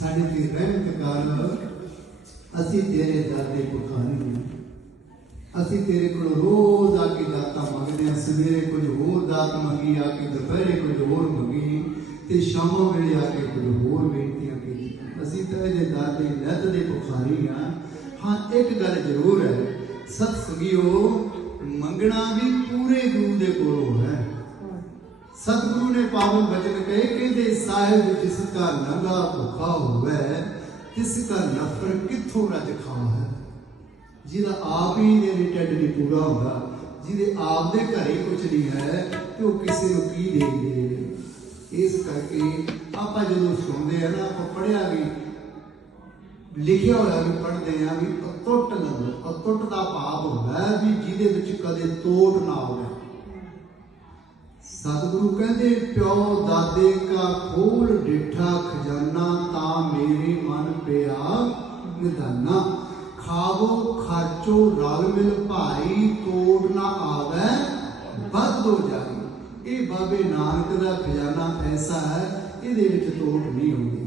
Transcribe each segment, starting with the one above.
ਸਾਡੇ ਤੇ ਰਹਿਮਤ ਕਰ ਅਸੀਂ ਤੇਰੇ ਦਰ ਦੇ ਪੁਕਾਰੀ ਹਾਂ। ਅਸੀਂ ਤੇਰੇ ਕੋਲ ਰੋਜ਼ ਆ ਕੇ ਦਾਤਾਂ ਮੰਗਦੇ ਹਾਂ, ਸਵੇਰੇ ਕੁਝ ਹੋਰ ਦਾਤ ਮੰਗੀ, ਆ ਕੇ ਦੁਪਹਿਰੇ ਕੁਝ ਹੋਰ ਮੰਗੀ ਤੇ ਸ਼ਾਮਾਂ ਵੇਲੇ ਆ ਕੇ ਕੁਝ ਹੋਰ ਬੇਨਤੀਆਂ ਕੀਤੀਆਂ। ਅਸੀਂ ਤਾਂ ਇਹਦੇ ਦਰ ਦੇ ਨਿਤ ਦੇ ਪੁਕਾਰੀ ਹਾਂ। ਹਾਂ, ਇੱਕ ਗੱਲ ਜ਼ਰੂਰ ਹੈ, ਸਤ ਸੰਗਿਓ, ਮੰਗਣਾ ਵੀ ਪੂਰੇ ਗੁਰੂ ਦੇ ਕੋਲੋਂ ਹੈ। ਸਤਿਗੁਰੂ ਨੇ ਪਾਵਨ ਬਚਨ ਕਹੇ, ਕਹਿੰਦੇ, ਸਾਹਿਬ, ਜਿਸ ਕਾ ਨੰਗਾ ਭੁਖਾ ਹੋਵੇ, ਤਿਸ ਕਾ ਨਫਰ ਕਿੱਥੋਂ ਰਜ ਖਾਵੇ? ਜਿਹਦਾ ਆਪ ਹੀ ਇਹਦੇ ਟੱਡ ਨਹੀਂ ਪੂਰਾ ਹੁੰਦਾ, ਜਿਹਦੇ ਆਪ ਦੇ ਘਰੇ ਕੁਝ ਨਹੀਂ ਹੈ, ਤੇ ਉਹ ਕਿਸੇ ਨੂੰ ਕੀ ਦੇ ਇਸ ਕਰਕੇ ਆਪਾਂ ਜਦੋਂ ਸੁਣਦੇ ਆ ਨਾ, ਆਪਾਂ ਪੜਿਆ ਵੀ, ਲਿਖਿਆ ਹੋਇਆ ਵੀ ਪੜ੍ਹਦੇ ਆ ਵੀ ਅਤੁੱਟ ਲੰਗਰ ਅਤੁੱਟ ਦਾ ਭਾਵ ਹੁੰਦਾ ਵੀ ਜਿਹਦੇ ਵਿੱਚ ਕਦੇ ਤੋੜ ਨਾ ਹੋਵੇ ਸਤਿਗੁਰੂ ਕਹਿੰਦੇ, ਪਿਓ ਦਾਦੇ ਕਾ ਖੋਲ, ਡਿਠਾ ਖਜ਼ਾਨਾ, ਤਾਂ ਮੇਰੇ ਮਨ ਪਿਆ ਨਿਦਾਨਾ। ਖਾਵੋ, ਖਾਚੋ, ਰਲ ਮਿਲ ਭਾਈ, ਤੋੜ ਨਾ ਆਵੇ, ਵੱਧ ਹੋ ਜਾਏ ਇਹ ਬਾਬੇ ਨਾਨਕ ਦਾ ਖਜ਼ਾਨਾ ਐਸਾ ਹੈ, ਇਹਦੇ ਵਿੱਚ ਤੋੜ ਨਹੀਂ ਹੁੰਦੀ।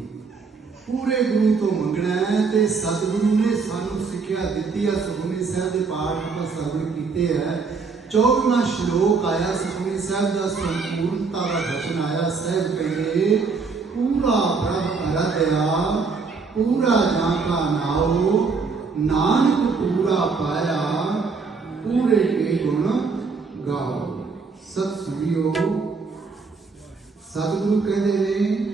ਪੂਰੇ ਗੁਰੂ ਤੋਂ ਮੰਗਣਾ ਹੈ ਤੇ ਸਤਿਗੁਰੂ ਨੇ ਸਾਨੂੰ ਸਿੱਖਿਆ ਦਿੱਤੀ ਹੈ ਸੁਖਮਨੀ ਸਾਹਿਬ ਦੇ ਪਾਠ ਆਪਾਂ ਸਰਵਣ ਕੀਤੇ ਹੈ 14ਵਾਂ ਸ਼ਲੋਕ ਆਇਆ ਸੁਖਮਨੀ ਸਾਹਿਬ ਦਾ ਸੰਪੂਰਨਤਾ ਦਾ ਬਚਨ ਆਇਆ ਸਾਹਿਬ ਕਹਿੰਦੇ ਪੂਰਾ ਪ੍ਰਭ ਅਰਧਿਆ ਪੂਰਾ ਜਾਂ ਕਾ ਨਾਉ ਨਾਨਕ ਪੂਰਾ ਪਾਇਆ ਪੂਰੇ ਕੇ ਗੁਣ ਗਾਓ ਸਤ ਸੁਣਿਓ ਸਤਿਗੁਰੂ ਕਹਿੰਦੇ ਨੇ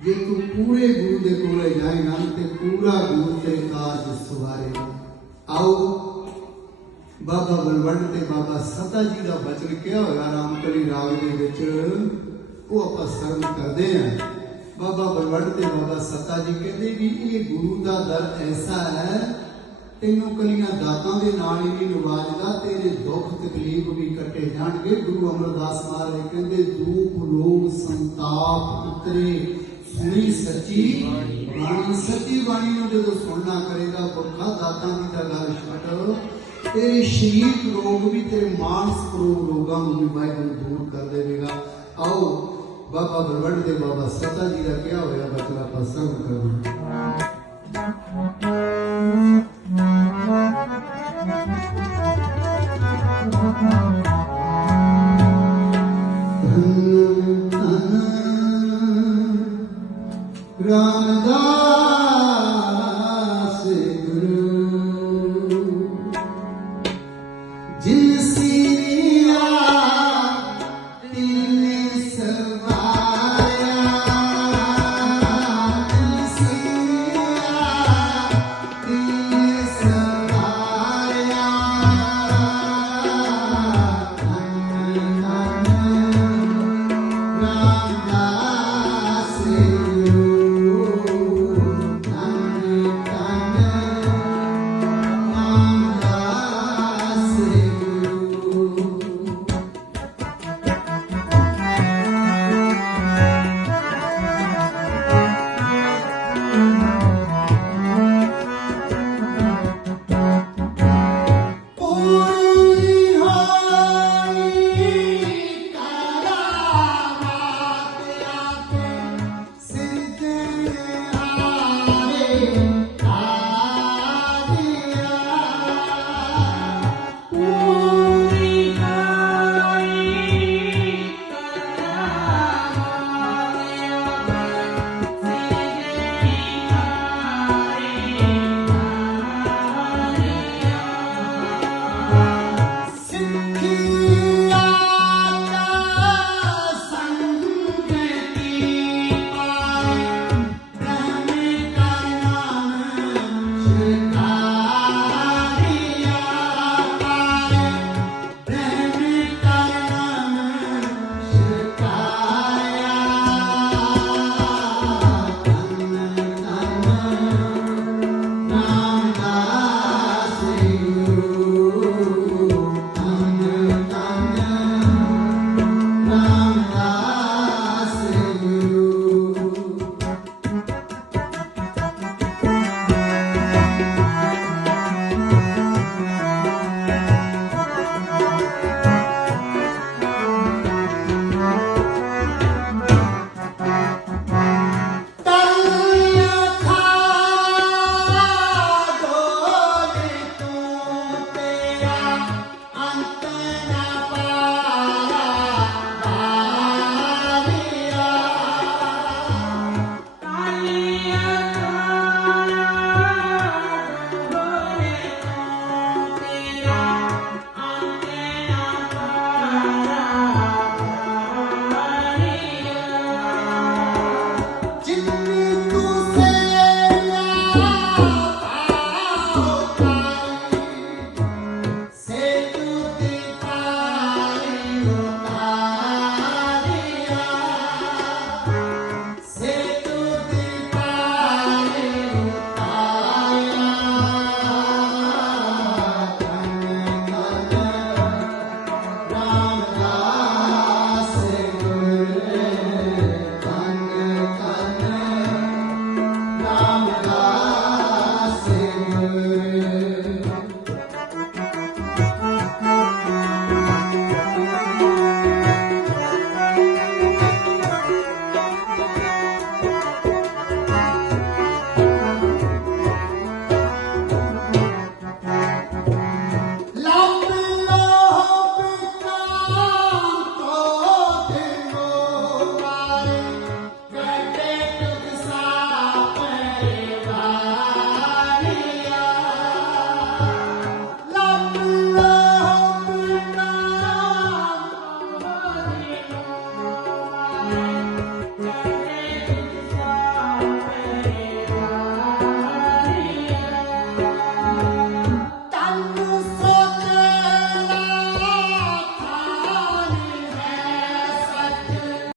ਜੇ ਤੂੰ ਪੂਰੇ ਗੁਰੂ ਦੇ ਕੋਲੇ ਜਾਏਗਾ ਤੇ ਪੂਰਾ ਗੁਰੂ ਤੇ ਕਾਰਜ ਸਵਾਰੇਗਾ ਆਓ ਬਾਬਾ ਬਲਵੰਡ ਤੇ ਬਾਬਾ ਸਤਾ ਜੀ ਦਾ ਬਚਨ ਕਿਹਾ ਹੋਇਆ, ਰਾਮਕਲੀ ਰਾਗ ਦੇ ਵਿੱਚ, ਉਹ ਆਪਾਂ ਸਰਵ ਕਰਦੇ ਆਂ ਬਾਬਾ ਬਲਵੰਡ ਤੇ ਬਾਬਾ ਸਤਾ ਜੀ ਕਹਿੰਦੇ ਵੀ ਇਹ ਗੁਰੂ ਦਾ ਦਰ ਐਸਾ ਹੈ, ਤੈਨੂੰ ਕਲੀਆਂ ਦਾਤਾਂ ਦੇ ਨਾਲ ਹੀ ਨਹੀਂ ਨਵਾਜਦਾ, ਤੇਰੇ ਦੁੱਖ ਤਕਲੀਫ ਵੀ ਕੱਟੇ ਜਾਣਗੇ। ਗੁਰੂ ਅਮਰਦਾਸ ਮਹਾਰਾਜ ਕਹਿੰਦੇ, ਦੂਖ ਲੋਭ ਸੰਤਾਪ ਉਤਰੇ, ਸੁਣੀ ਸੱਚੀ ਬਾਣੀ। ਸੱਚੀ ਬਾਣੀ ਨੂੰ ਜਦੋਂ ਸੁਣਨਾ ਕਰੇਗਾ ਪੁਰਖਾ ਦਾਤਾਂ ਦੀ ਤਾਂ ਗੱਲ ਛੱਡ। ਤੇਰੇ ਸਰੀਰਕ ਰੋਗ ਵੀ, ਤੇਰੇ ਮਾਨਸਿਕ ਰੋਗ ਰੋਗਾਂ ਨੂੰ ਵੀ ਵਾਹਿਗੁਰੂ ਦੂਰ ਕਰ ਦੇਵੇਗਾ। ਆਓ, ਬਾਬਾ ਬਲਵੰਡ ਦੇ ਬਾਬਾ ਸਤਾ ਜੀ ਦਾ ਕਿਹਾ ਹੋਇਆ ਬਚਨ ਆਪਾਂ ਸਰਵ ਕਰਾਂਗੇ